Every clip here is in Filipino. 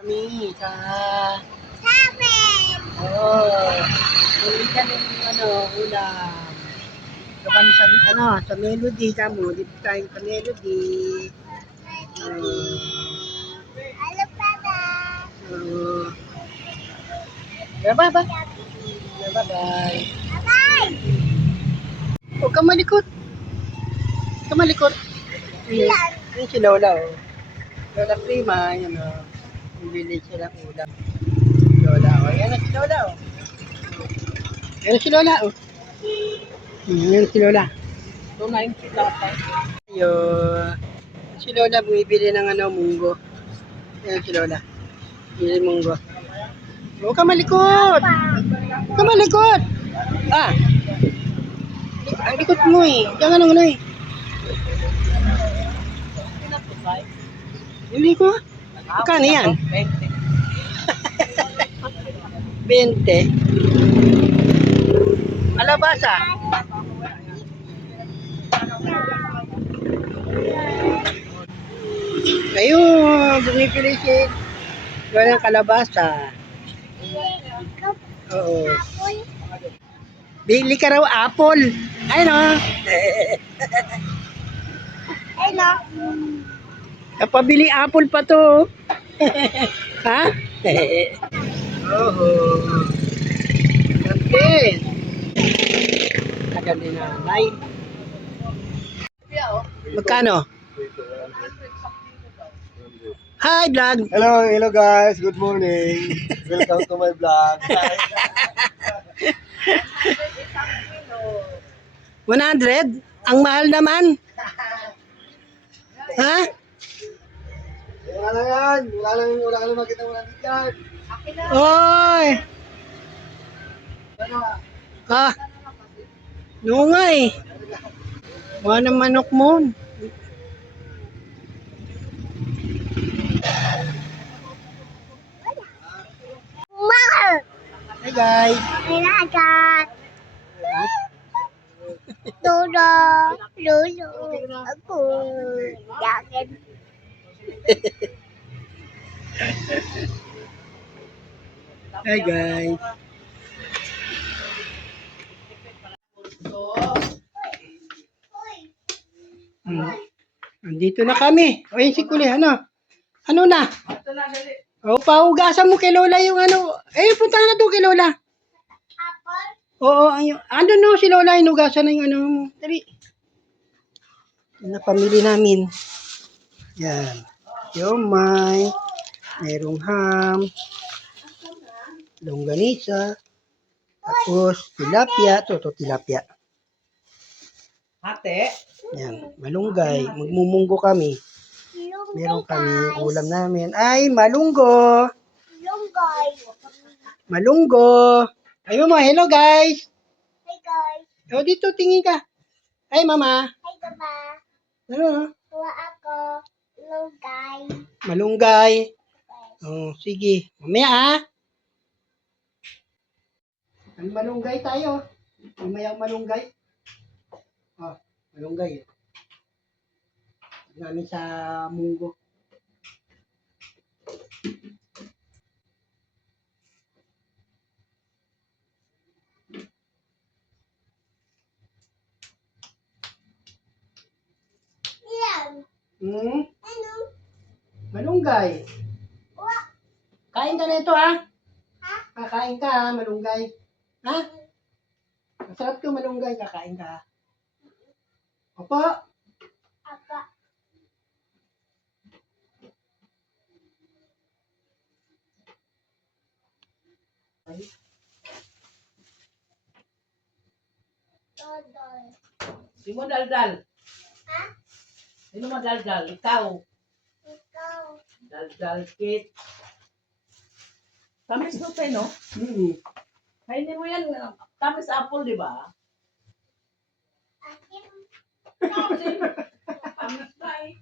Kami sa... Seven! Oo. Bili kami ng ulam. Ito kami sa Melody. Kamo, dito tayo sa Melody. Hello, Papa! Oo. Bye-bye. Bye-bye. Bye-bye! Huwag kang malikot. Huwag kang malikot. Ilan? Yan si Lola, oh. Lola Prima, yan, oh. Bili siya ng ulam. Lola, oh. Yan na si Lola, oh. Yan na si Lola, oh. Yan si Lola. Tunayin si Tatay. Ayo. Si Lola bumibili ng munggo. Yan si Lola. Bili munggo. Huwag ka malikot! Huwag ka malikot! Ah! Ang likot mo eh. Diyan ka nang eh. Hindi ko. Magkano yan? 20. Alabasa. Ayun, bumibili si Lola ng kalabasa. Oo. Bili ka raw apple. Ay no. Ay, no? Kapabili apple pa to. Ha? Oo. Gantin. Tagal ni nanay. Magkano? Hi, vlog. Hello guys. Good morning. Welcome to my vlog. 100? Ang mahal naman. Ha? Wala na yan. Wala lang makita mo natin yan. Oy! Ah, no nga eh. Wala ng manok mo. Mahal! Hi guys. Kailangan! Lolo! Lolo! Ako! Yakin! Hi guys. Andito na kami. O yun si Kuli, ano? Ano na? O, pahugasan mo kay Lola yung punta na to kay Lola. Apple? Oo, ano no, si Lola, inugasan na yung mo. Dali. Yan na pamili namin. Yan. Siomay. Merong ham. Longganisa. Tapos, tilapia. Ito, tilapia. Ate, Yan, malunggay. Magmumunggo kami. Meron kami ulam namin. Ay, malunggo. Lunggay! Malunggo. Ay, mama, hello guys. Hey guys! O, dito, tingin ka. Ay, mama. Hey Papa! Ano? Kuha ako lunggay. Malunggay. Oh, sige. Mamaya, ha? Ang malunggay tayo. Mamaya ang malunggay. Oh, malunggay. Namin sa munggo. Ilan? Hmm? Ano? Malunggay. Kuha! Kain ka na ito, ha? Ha? Kakain ka, ha? Malunggay. Ha? Masarap to malunggay. Kakain ka, ha? Opo. Apa? Todoy. di mo daldal. Ha? Sino mo daldal? Ikaw. Ikaw. Daldal kit. Tamis no tayo, no? Kainin mo yan. Tamis apple, di ba? Akin. Tamis na eh.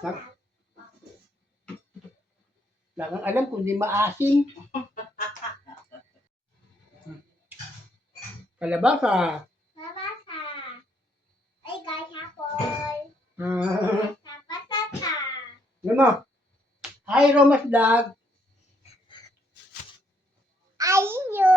Lola. Lang alam kung di maasim. Kalabasa. Mabasa. Hey guys, apple. Ah, Patata. Ano mo? Hi, Romas Vlog. Ayo.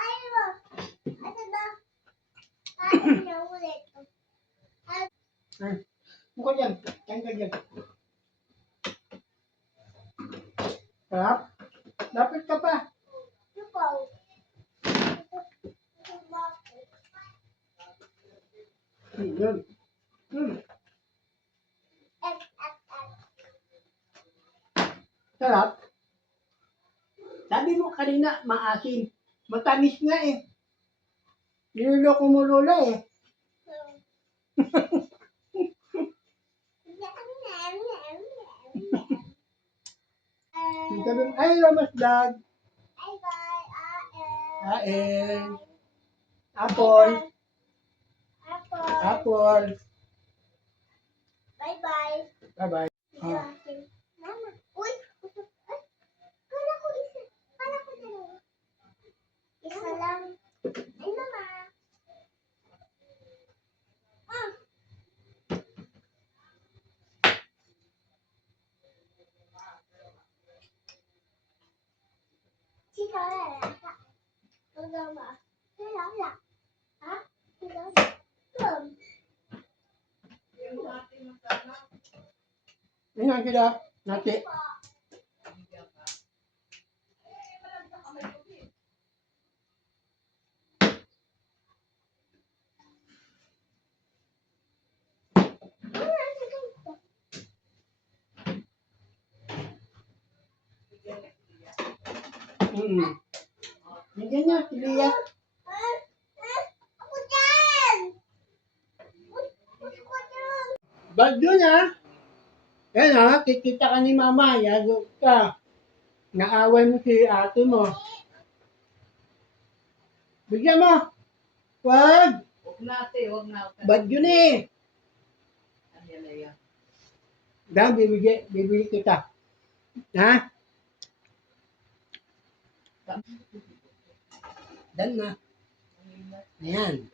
Ayo. Ano ba? Ayo ulit. Buka dyan. Kain ka dyan. Sarap. Lapit ka pa. Lupaw. Yun. Hmm. Sarap. Sabi mo kanina, maasim. Matamis nga eh. Niloloko mo lola eh. Sabi mo, ay, Romas Vlog. Kain. Apple. Apple. Bye-bye. Bye-bye. Mama. Uy. Ay, kala ko isa. Kala ko dalawa. Isa lang. Ay, mama. Ah. Sino lalaka? Mama. Lalaka. Ha? Lalaka. Yan sila. Nati. Bigyan niya, si Lia. Ako dyan! Ako dyan! Bag yun ha. Yan ha, kikita ka ni mama. Yago ka. Naaway mo si ate mo. Bigyan mo. Wag. Huwag na, ate. Huwag na. Bag yun eh. Ayan na yan. Dan, bibigyan kita. Ha? Dan na. Ayan.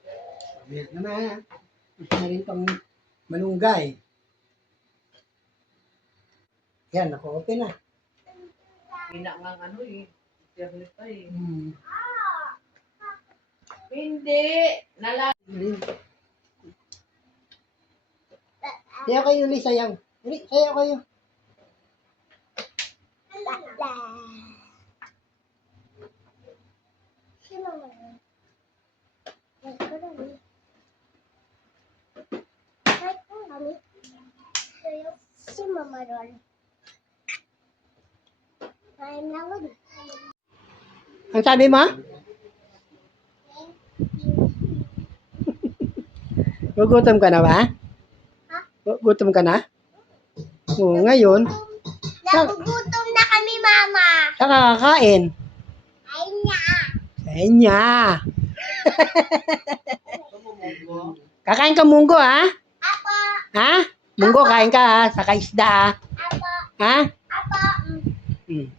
Ayan naman. Gusto na rin pang malunggay. Yan, naka-open na. Hina nga ang ano eh. Internet pa eh. Hmm. Hindi. Sayaw kayo, Uli, sayaw. Uli, sayaw kayo. Sino mo yun? Si Mama Ron. Kain lang ako. Ang sabi mo? Gugutom ka na ba? Ha? Gutom ka na? Oo, ngayon. Nagugutom na kami, Mama. Saka kakain. Ay niya. Ayun niya. Kakain ka munggo, ha? Apo. Ha? Munggo, kain ka, ha? Saka isda, ha? Apo. Ha? Apo.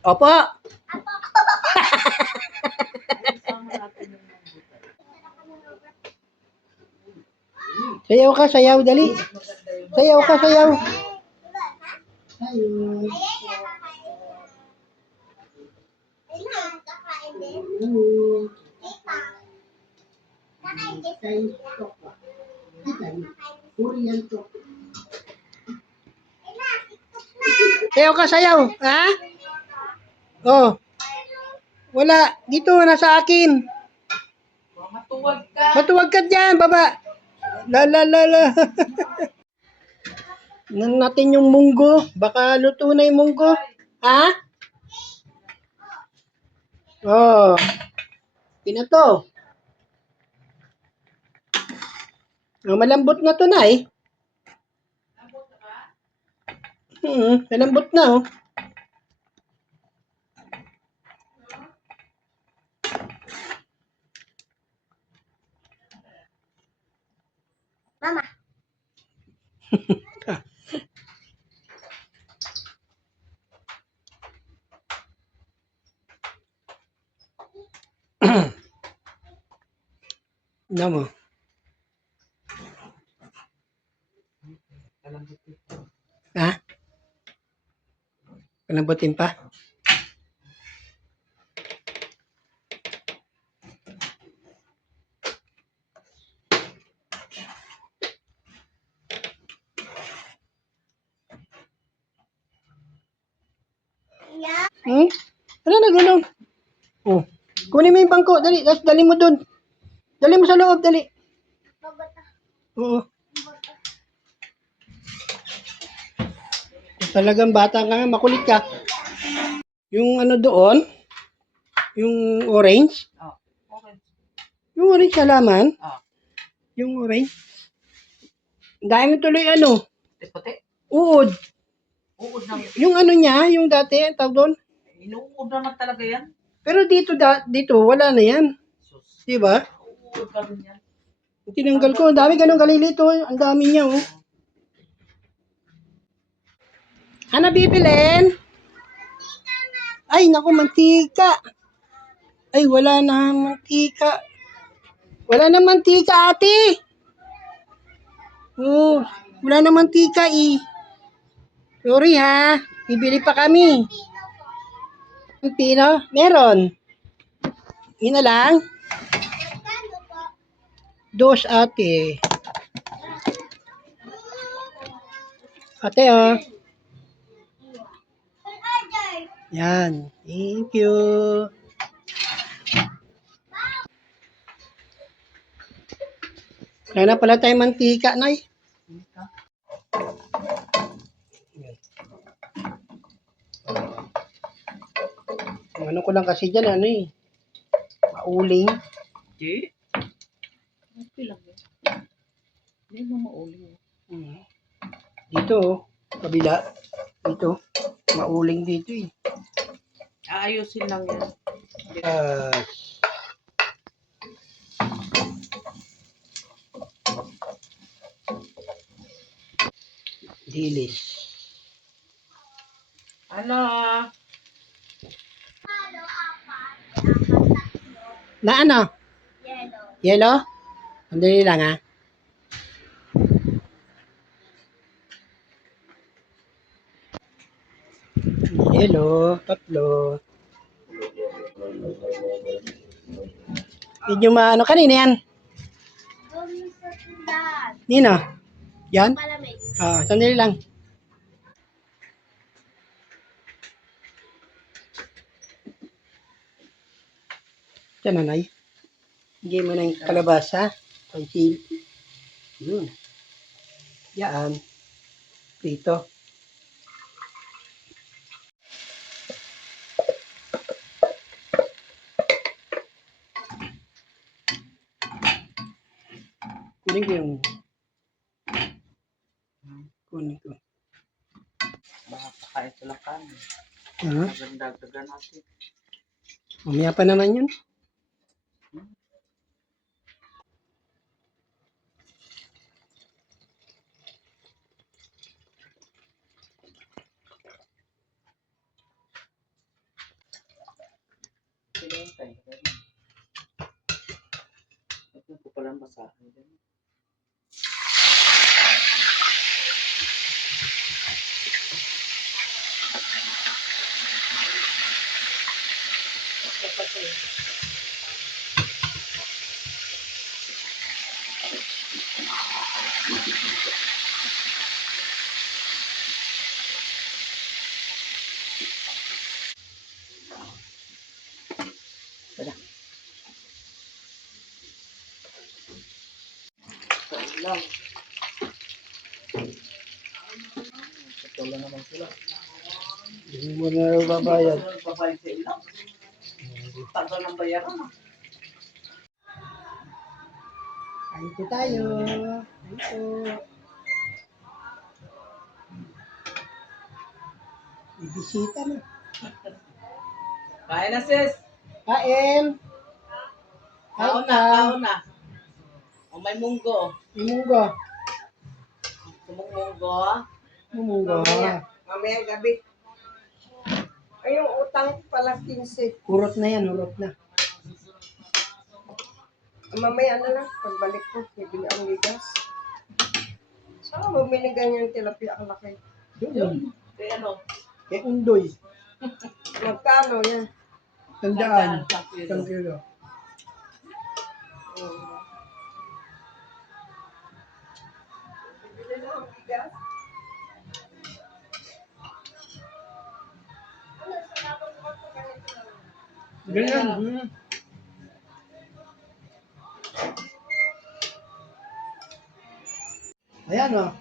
Opo. Apo. Sayaw ka, sayaw, dali. Sayaw ka, sayaw. Sayaw. Kakain din. Tita. Kakain din. Sayaw ka, sayaw. Ha? Oh. Wala. Dito, nasa akin. Matuwag ka. Matuwag ka dyan, baba. La, la, la, la. Nan natin yung munggo. Baka luto na yung munggo. Ha? Oh. Pinato. Oh, malambot na to na eh. Malambot na oh. Mama. Ano mo? Kalambutin. Ha? Palambutin pa? Yeah. Hmm? Ano na gano'n? Oh. Kunin mo yung bangko. Dali. Dali mo dun. Dali mo sa loob. Dali. Mabata. Oo. Kung talagang bata ka nga, makulit ka. Yung ano doon, yung orange, Oh, okay. yung orange sa laman, Oh, yung orange, dahil mo tuloy ano, puti. uod. Uod na. Yung ano niya, yung dati, ang tawag doon. Inuud naman talaga yan. Pero dito, wala na yan. Sus. Di ba? Uud ka rin yan. Tinanggal ko, ang dami ganun kalilito. Ang dami niya, oh. Ano bibilin? Ay, naku, mantika. Ay, wala na mantika. Wala na mantika, ate. Oh, wala na mantika, eh. Sorry, ha. Bibili pa kami. Ang pino? Meron. Yun na lang. Magkano po? Dos, ate. Ate, oh. An order. Yan. Thank you. Wala na pala tayong mantika, Nay. Ang ano ko lang kasi dyan, ano eh. Mauling. Di? Okay lang yan. Hindi mo mauling. Hmm. Dito, oh. Kabila. Dito. Mauling dito, eh. Aayusin lang yan. Ah. Dilis. Ano? Na ano? Yellow. Yellow? Sandali lang, ha. Yellow. Tatlo. Medyo maano. Kanina yan? Doon sa tindahan. Nino? Yan? Malamig. Ah, sandali lang. Yan, nanay. Bigay mo ng kalabasa. Pansil. Yun. Yan. Dito. Kunin ko yung... Kunin ko. Baka kakain sila kanin. Ano? Maganda-ganda natin. Mamaya pa naman yun. Pinintay. Ito ko palang basahin din. Tara. Kain lang. Patuloy naman sila. Hindi mo na raw babayad. Babayad sa ilang. Tagal ng bayaran. Kain po tayo. Kain po. Bibisita na. Kain na sis. Kain. Kaon na, kaon na. O may munggo. Munggo. Munggo. Munggo. Mamaya gabi. Ay, yung utang pala 15. Urot na yan, urot na. Mamaya na lang, pagbalik ko, bibili ang ligas. Saan ka bumili ganyan tilapia ang laki? Yun. Kaya ano? Eh, undoy. Magkano yan? Tandaan. Isang kilo. Isang kilo. Bibili na ng bigas. Ano, sarap ang ganito lang. Ganyan. Ayan o.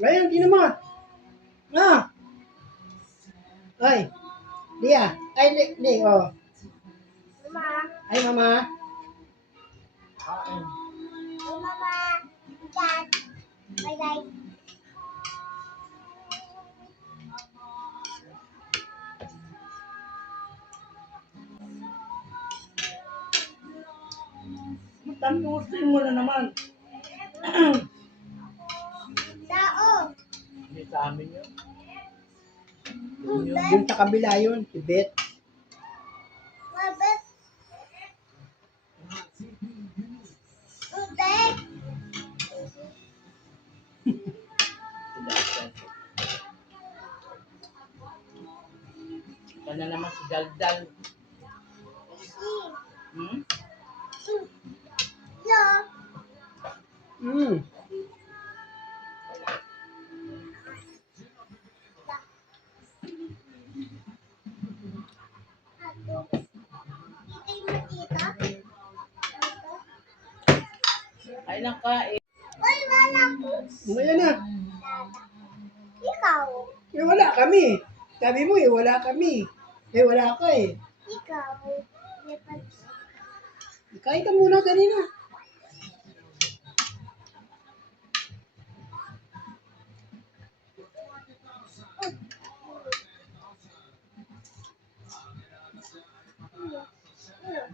Ngayon, di naman. Ah! Ay! Lia! Ay, Li, oh. Mama. Ay, mama. Hey, Mama. Dad. Bye-bye. Tanusin mo na naman. Tao. Hindi sa amin yun. Yung sa kabila yun, si Beth. Mabet. Ubet. Kanya naman si Daldal. Si. Hmm? Yo. Hmm. Ikay mo tita. Ay lang kain. Uy, wala ko. Ngayon na. Ikaw. Eh, wala kami. Sabi mo eh, wala kami. Eh, wala ka eh. Ikaw. Lipat. Kain ka muna kanina. Yeah.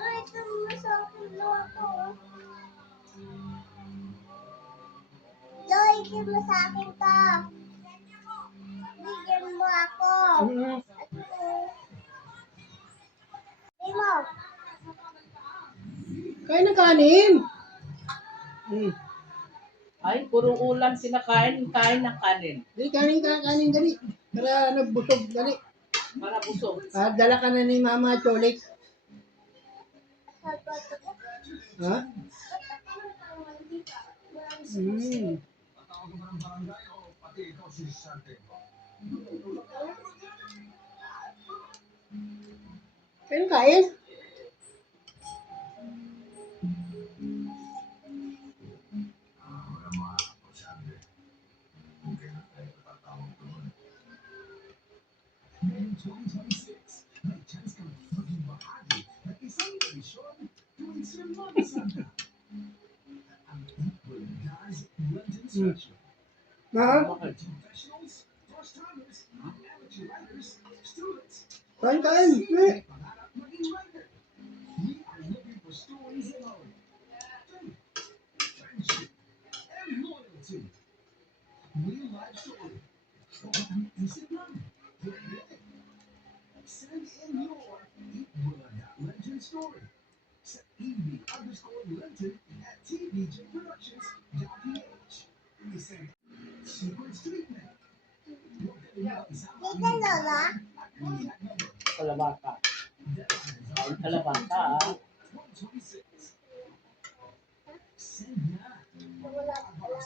Ay, ito mo sa akin ako. Joy, bigyan mo sa akin to. Bigyan mo ako. Hmm. Bigyan mo. Kain ng kanin. Hmm. Ay, puro ulam sinakain. Kain ng kanin. Dali, kanin, dali. Para nagbusog, dali. Para busog. Ah, dala ka na ni Mama Cholik. Ha? Hmm. Kain. Hmm. Ma? Bakit? Kain. Eh. Tita Lola. Kalabata. Kain kalabata ah. Wala pala.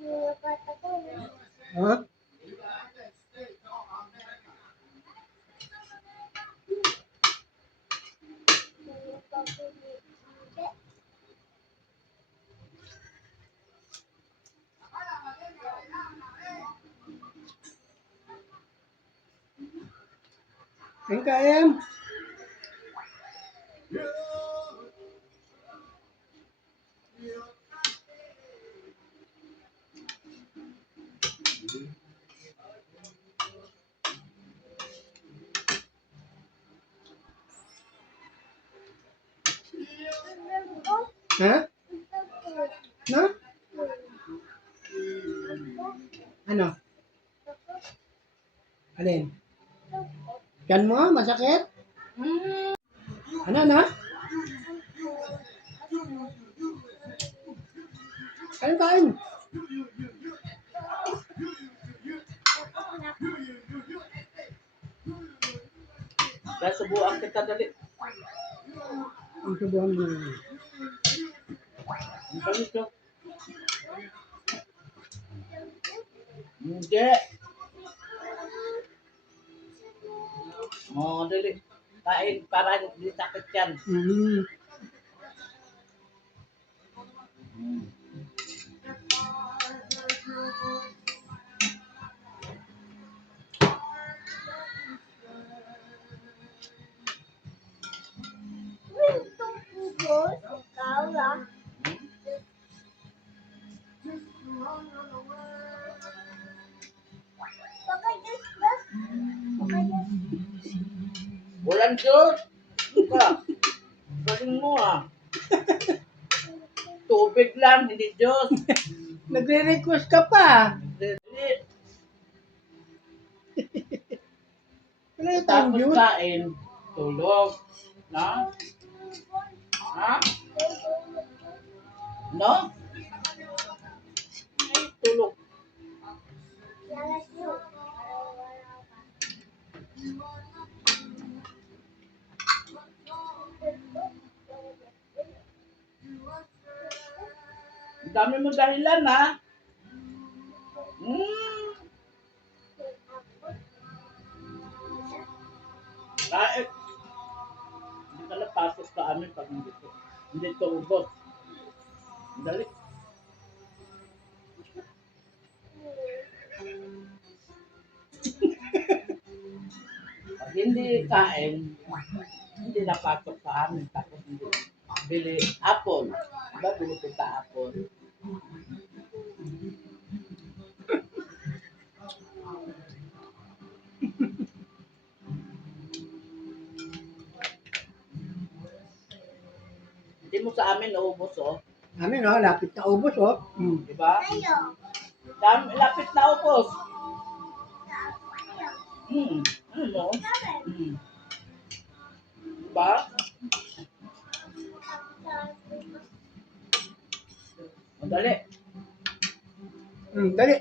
Nilipat ako. Ha? Nilipat ako. Kain. Ha? No? Ano? Alin? Kan mo? Masakit? Ano na? Kain kain. Kaya subuan kita dali. Ang subuhan mo. Ang kalit yun. Hindi. Oo, dali. Kain para hindi sakit yan. Mm. Walang Diyos. Ka. Galing mo ah. Tubig lang, hindi Diyos. Nagre-request ka pa. Dali. Wala yung Tapos yun. kain, tulog. Na? Ha? No? Ay, tulog. Ang dami mo dahilan ha. Kahit hindi ka lang pasok sa amin pag hindi to. Hindi to ubos. Dali. Pag hindi kain, hindi napasok sa amin. Tapos hindi bili apple. Diba bili kita apple? Hindi mo sa amin naubos oh. Amin, oh, lapit na ubos, oh. Mm. Diba? Lapit na ubos. Ano? Diba? Madali. Dali.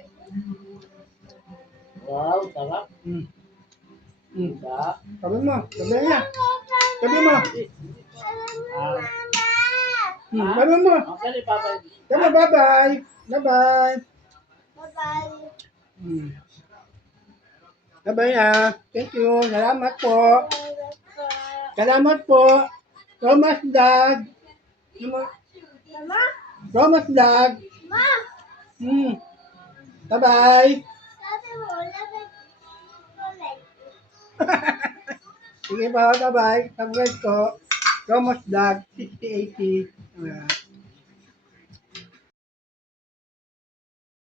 Wow, sarap. Mm. Diba? Sabi mo. Sabi niya. Sabi mo. Ah, Sabi mo. ang dali, Papa. Sabi, bye-bye. Bye-bye. Bye-bye. Bye-bye, ah. Thank you. Salamat po. Salamat po. Thomas Dad. Mama? Thomas Dad. Ma! Bye-bye. Sabi mo, lapit ulit. Sige po, bye-bye. Subscribe ko. Thomas Dad, 6080.